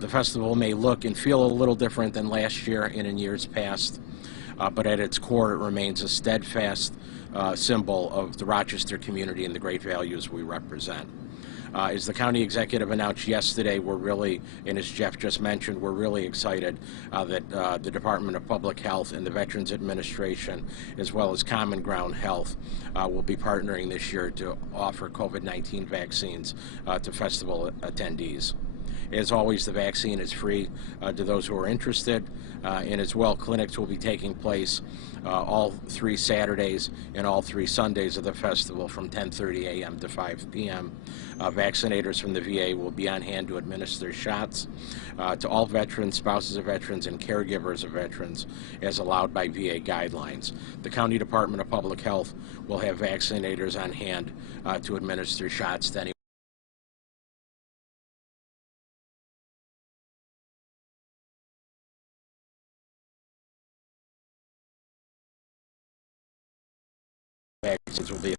The festival may look and feel a little different than last year and in years past, but at its core it remains a steadfast symbol of the Rochester community and the great values we represent. As the county executive announced yesterday, we're really, and as Jeff just mentioned, we're really excited that the Department of Public Health and the Veterans Administration, as well as Common Ground Health, will be partnering this year to offer COVID-19 vaccines to festival attendees. As always, the vaccine is free to those who are interested, and as well, clinics will be taking place all 3 Saturdays and all 3 Sundays of the festival from 10:30 a.m. to 5 p.m. Vaccinators from the VA will be on hand to administer shots to all veterans, spouses of veterans, and caregivers of veterans as allowed by VA guidelines. The County Department of Public Health will have vaccinators on hand to administer shots to anyone. Vaccines will be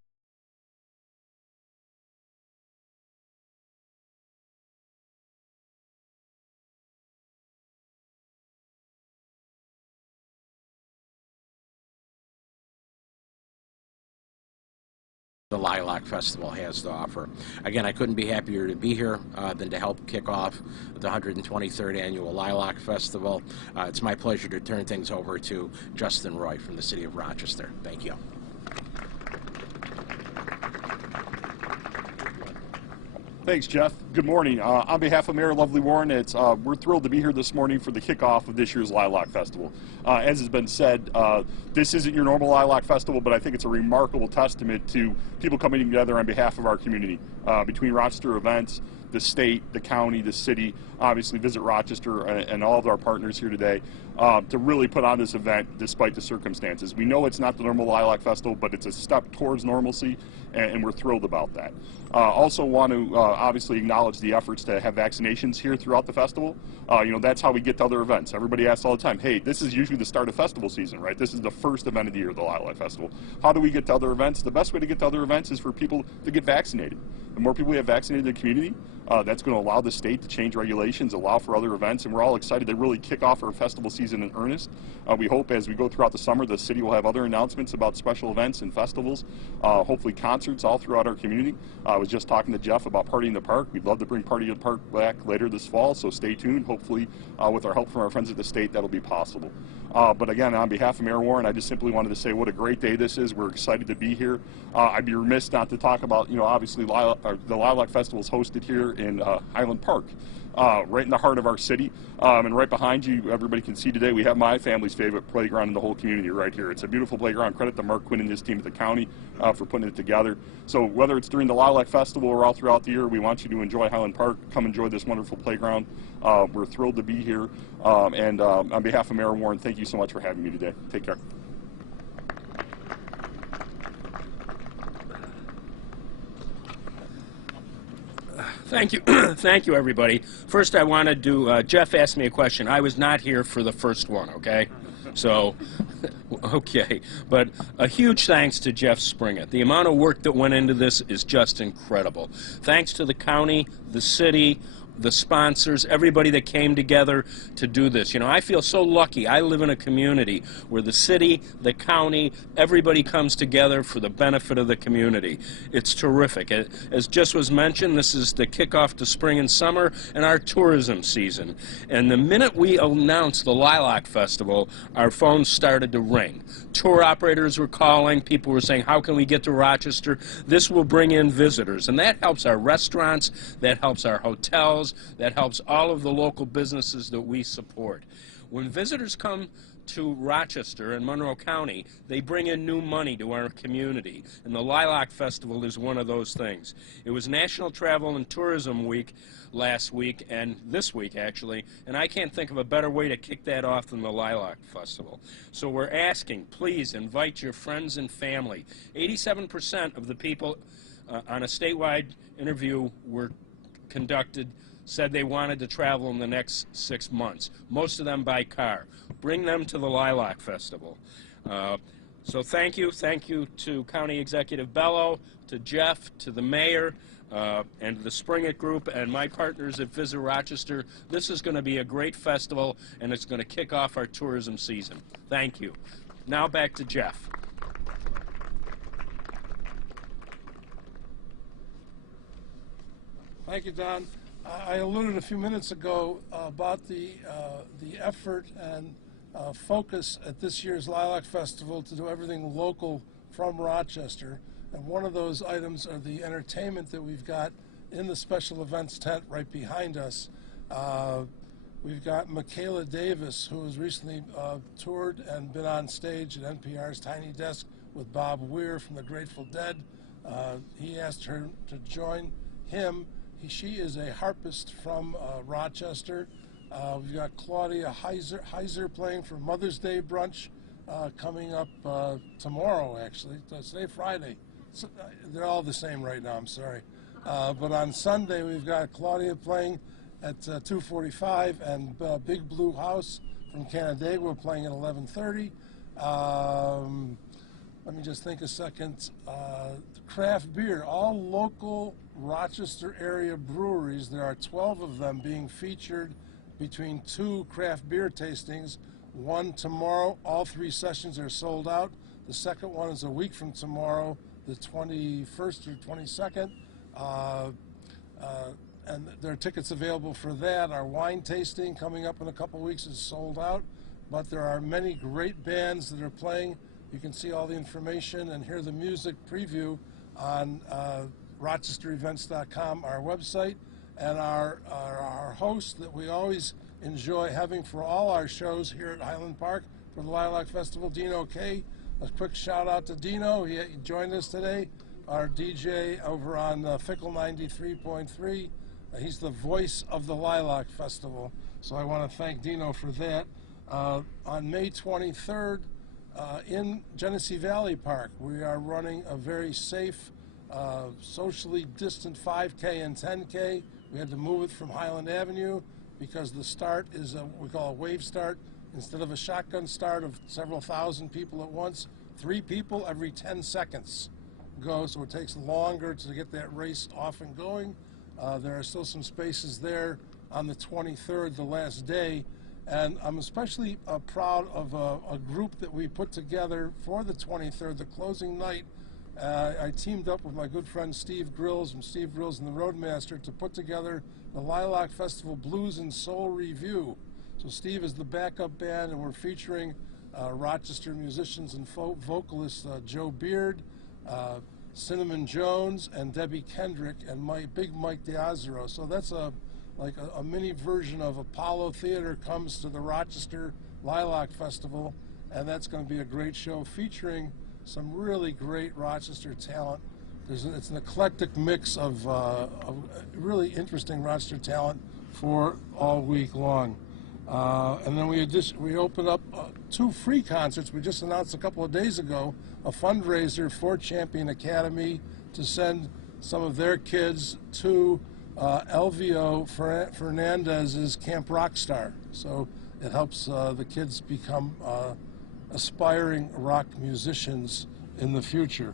the Lilac Festival has to offer. Again, I couldn't be happier to be here than to help kick off the 123rd Annual Lilac Festival. It's my pleasure to turn things over to Justin Roy from the City of Rochester. Thank you. Thanks, Jeff. Good morning. On behalf of Mayor Lovely Warren, we're thrilled to be here this morning for the kickoff of this year's Lilac Festival. As has been said, this isn't your normal Lilac Festival, but I think it's a remarkable testament to people coming together on behalf of our community. Between Rochester Events, the state, the county, the city, obviously Visit Rochester, and all of our partners here today to really put on this event despite the circumstances. We know it's not the normal Lilac Festival, but it's a step towards normalcy, and we're thrilled about that. Also want to obviously acknowledge the efforts to have vaccinations here throughout the festival. You know, that's how we get to other events. Everybody asks all the time, hey, this is usually the start of festival season, right? This is the first event of the year, the Lilac Festival. How do we get to other events? The best way to get to other events is for people to get vaccinated. The more people we have vaccinated in the community, that's going to allow the state to change regulations, allow for other events, and we're all excited to really kick off our festival season in earnest. We hope as we go throughout the summer, the city will have other announcements about special events and festivals, hopefully concerts all throughout our community. I was just talking to Jeff about Party in the Park. We'd love to bring Party in the Park back later this fall, so stay tuned. Hopefully, with our help from our friends at the state, that'll be possible. But again, on behalf of Mayor Warren, I just simply wanted to say what a great day this is. We're excited to be here. I'd be remiss not to talk about, you know, obviously the Lilac Festival is hosted here in Highland Park, right in the heart of our city. And right behind you, everybody can see today, we have my family's favorite playground in the whole community right here. It's a beautiful playground. Credit to Mark Quinn and his team at the county for putting it together. So whether it's during the Lilac Festival or all throughout the year, we want you to enjoy Highland Park. Come enjoy this wonderful playground. We're thrilled to be here. And on behalf of Mayor Warren, thank you so much for having me today. Take care. Thank you. Thank you, everybody. First, I wanted to, Jeff asked me a question. I was not here for the first one, okay? So, okay. But a huge thanks to Jeff Springett. The amount of work that went into this is just incredible. Thanks to the county, the city, the sponsors, everybody that came together to do this. You know, I feel so lucky. I live in a community where the city, the county, everybody comes together for the benefit of the community. It's terrific. As just was mentioned, this is the kickoff to spring and summer and our tourism season. And the minute we announced the Lilac Festival, our phones started to ring. Tour operators were calling. People were saying, how can we get to Rochester? This will bring in visitors. And that helps our restaurants. That helps our hotels. That helps all of the local businesses that we support. When visitors come to Rochester and Monroe County, they bring in new money to our community, and the Lilac Festival is one of those things. It was National Travel and Tourism Week last week, and this week actually, and I can't think of a better way to kick that off than the Lilac Festival. So we're asking, please invite your friends and family. 87% of the people on a statewide interview were conducted said they wanted to travel in the next 6 months, most of them by car. Bring them to the Lilac Festival. So thank you to County Executive Bello, to Jeff, to the mayor, and the Spring It Group and my partners at Visit Rochester. This is going to be a great festival, and it's going to kick off our tourism season. Thank you. Now back to Jeff. Thank you, Don. I alluded a few minutes ago about the effort and focus at this year's Lilac Festival to do everything local from Rochester. And one of those items are the entertainment that we've got in the special events tent right behind us. We've got Michaela Davis, who has recently toured and been on stage at NPR's Tiny Desk with Bob Weir from the Grateful Dead. He asked her to join him. She is a harpist from Rochester. We've got Claudia Heiser playing for Mother's Day brunch coming up tomorrow, actually. Today, Friday. So, they're all the same right now, I'm sorry. But on Sunday, we've got Claudia playing at 2:45, and Big Blue House from Canandaigua playing at 11:30. Let me just think a second. Craft beer, all local Rochester area breweries. There are 12 of them being featured between 2 craft beer tastings. One tomorrow. All 3 sessions are sold out. The second one is a week from tomorrow, the 21st or 22nd. And there are tickets available for that. Our wine tasting coming up in a couple weeks is sold out. But there are many great bands that are playing. You can see all the information and hear the music preview on rochesterevents.com, our website. And our host that we always enjoy having for all our shows here at Highland Park for the Lilac Festival, Dino K. A quick shout out to Dino. He joined us today, our DJ over on Fickle 93.3. He's the voice of the Lilac Festival. So I want to thank Dino for that. On May 23rd, in Genesee Valley Park, we are running a very safe, socially distant 5K and 10K. We had to move it from Highland Avenue because the start is we call a wave start. Instead of a shotgun start of several thousand people at once, 3 people every 10 seconds go, so it takes longer to get that race off and going. There are still some spaces there on the 23rd, the last day. And I'm especially proud of a group that we put together for the 23rd, the closing night. I teamed up with my good friend Steve Grills from Steve Grills and the Roadmaster to put together the Lilac Festival Blues and Soul Review. So Steve is the backup band, and we're featuring Rochester musicians and vocalists Joe Beard, Cinnamon Jones, and Debbie Kendrick, and Big Mike Diazero. So that's like a mini version of Apollo Theater comes to the Rochester Lilac Festival, and that's going to be a great show featuring some really great Rochester talent. It's an eclectic mix of really interesting Rochester talent for all week long. And then we opened up 2 free concerts. We just announced a couple of days ago a fundraiser for Champion Academy to send some of their kids to Elvio Fernandez's Camp Rockstar. So it helps the kids become aspiring rock musicians in the future.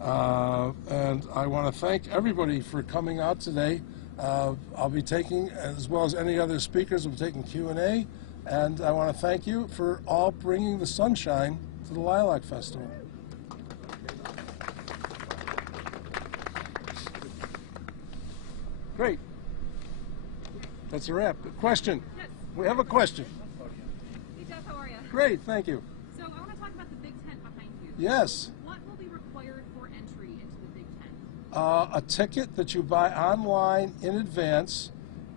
And I want to thank everybody for coming out today. I'll be taking, as well as any other speakers, we'll be taking Q&A. And I want to thank you for all bringing the sunshine to the Lilac Festival. Great. That's a wrap. Question? Yes. We have a question. Hey Jeff, how are you? Great, thank you. So I want to talk about the big tent behind you. Yes. What will be required for entry into the big tent? A ticket that you buy online in advance.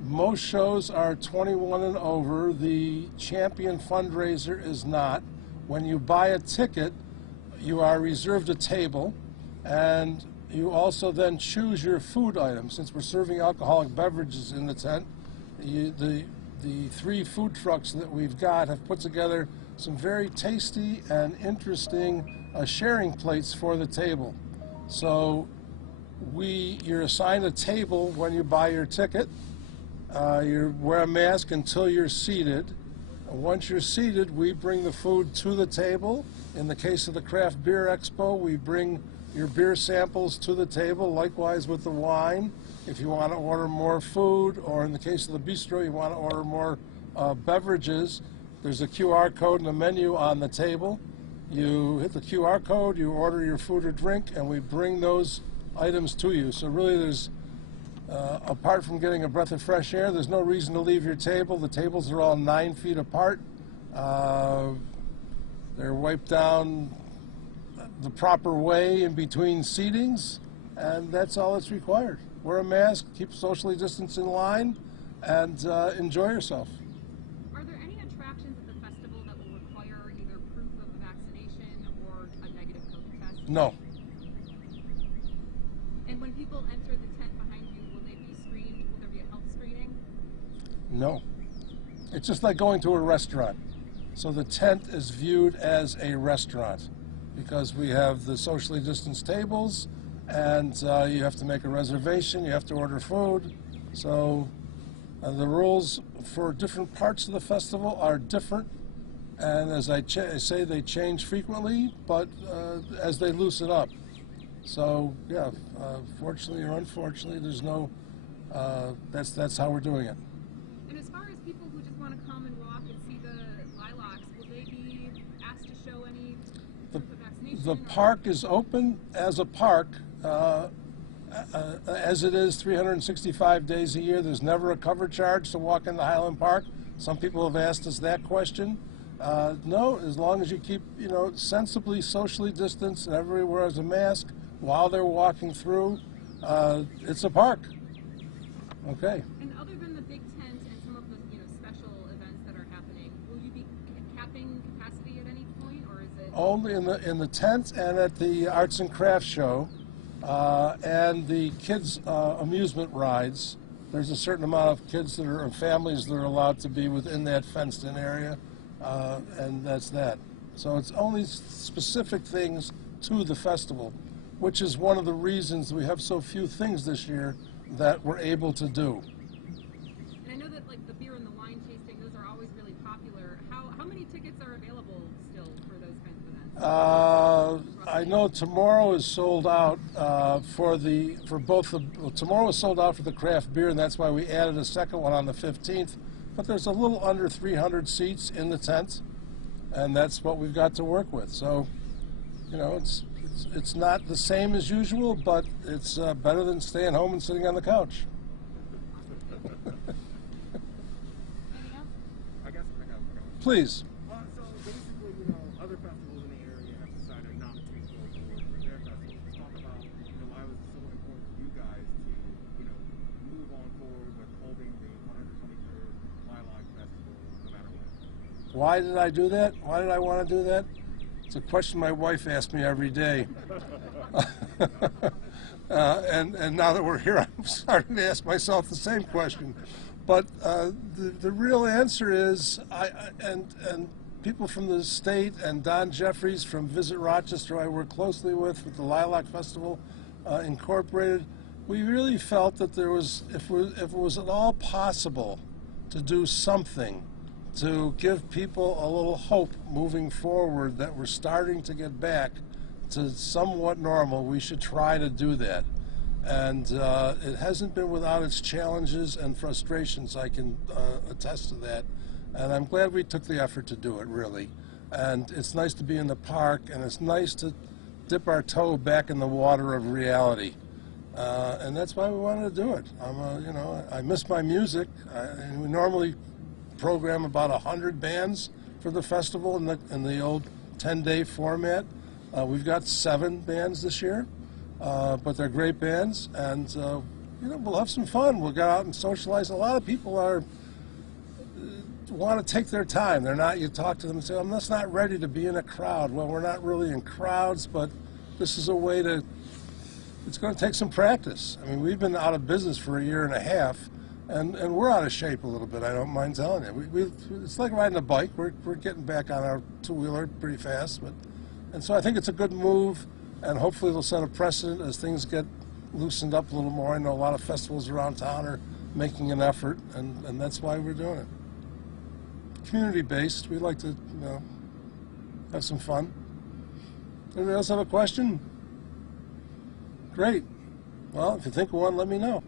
Most shows are 21 and over. The Champion fundraiser is not. When you buy a ticket, you are reserved a table, and you also then choose your food items. Since we're serving alcoholic beverages in the tent, the 3 food trucks that we've got have put together some very tasty and interesting sharing plates for the table. So you're assigned a table when you buy your ticket. You wear a mask until you're seated. Once you're seated, we bring the food to the table. In the case of the Craft Beer Expo, we bring your beer samples to the table, likewise with the wine. If you want to order more food, or in the case of the bistro, you want to order more beverages, there's a QR code and a menu on the table. You hit the QR code, you order your food or drink, and we bring those items to you. So really there's, apart from getting a breath of fresh air, there's no reason to leave your table. The tables are all 9 feet apart. They're wiped down the proper way in between seatings, and that's all that's required. Wear a mask, keep socially distanced in line, and enjoy yourself. Are there any attractions at the festival that will require either proof of a vaccination or a negative COVID test? No. And when people enter the tent behind you, will they be screened? Will there be a health screening? No. It's just like going to a restaurant. So the tent is viewed as a restaurant because we have the socially distanced tables, and you have to make a reservation, you have to order food. So the rules for different parts of the festival are different, and as I say, they change frequently, but as they loosen up. So yeah, fortunately or unfortunately, there's no, that's how we're doing it. And as far as people who just want to come and walk and see the lilacs, will they be asked to show any proof of vaccination? The park is open as a park, as it is 365 days a year. There's never a cover charge to walk into Highland Park. Some people have asked us that question. No, as long as you keep, sensibly socially distanced and everybody wears a mask while they're walking through, it's a park. Okay. And other than the big tent and some of the special events that are happening, will you be capping capacity at any point, or is it Only in the tent and at the arts and crafts show, and the kids amusement rides. There's a certain amount of kids and families that are allowed to be within that fenced-in area, and that's that. So it's only specific things to the festival, which is one of the reasons we have so few things this year that we're able to do. And I know that like the beer and the wine tasting, those are always really popular. How many tickets are available still for those kinds of events? I know tomorrow is sold out tomorrow is sold out for the craft beer, and that's why we added a second one on the 15th. But there's a little under 300 seats in the tent, and that's what we've got to work with. So, it's not the same as usual, but it's better than staying home and sitting on the couch. Anything else? I guess I have. Please. So basically, other festivals in the area have decided not to go forward for their festivals. Let's talk about, why was it so important to you guys to, move on forward with holding the 123rd Lilac Festival no matter what? Why did I do that? Why did I want to do that? It's a question my wife asks me every day. And now that we're here, I'm starting to ask myself the same question. But the real answer is, and people from the state and Don Jeffries from Visit Rochester, I work closely with the Lilac Festival Incorporated. We really felt that there was, if it was at all possible to do something to give people a little hope moving forward that we're starting to get back to somewhat normal, we should try to do that. And it hasn't been without its challenges and frustrations, I can attest to that. And I'm glad we took the effort to do it, really. And it's nice to be in the park, and it's nice to dip our toe back in the water of reality. And that's why we wanted to do it. I miss my music. We normally program about 100 bands for the festival in the old 10-day format. We've got 7 bands this year, but they're great bands, and we'll have some fun. We'll go out and socialize. A lot of people want to take their time. You talk to them and say, I'm just not ready to be in a crowd. Well, we're not really in crowds, but this is a way it's going to take some practice. I mean, we've been out of business for a year and a half, and we're out of shape a little bit, I don't mind telling you. It's like riding a bike. We're getting back on our two-wheeler pretty fast, and so I think it's a good move, and hopefully it'll set a precedent as things get loosened up a little more. I know a lot of festivals around town are making an effort, and that's why we're doing it. Community-based, we like to, have some fun. Anybody else have a question? Great. Well, if you think of one, let me know.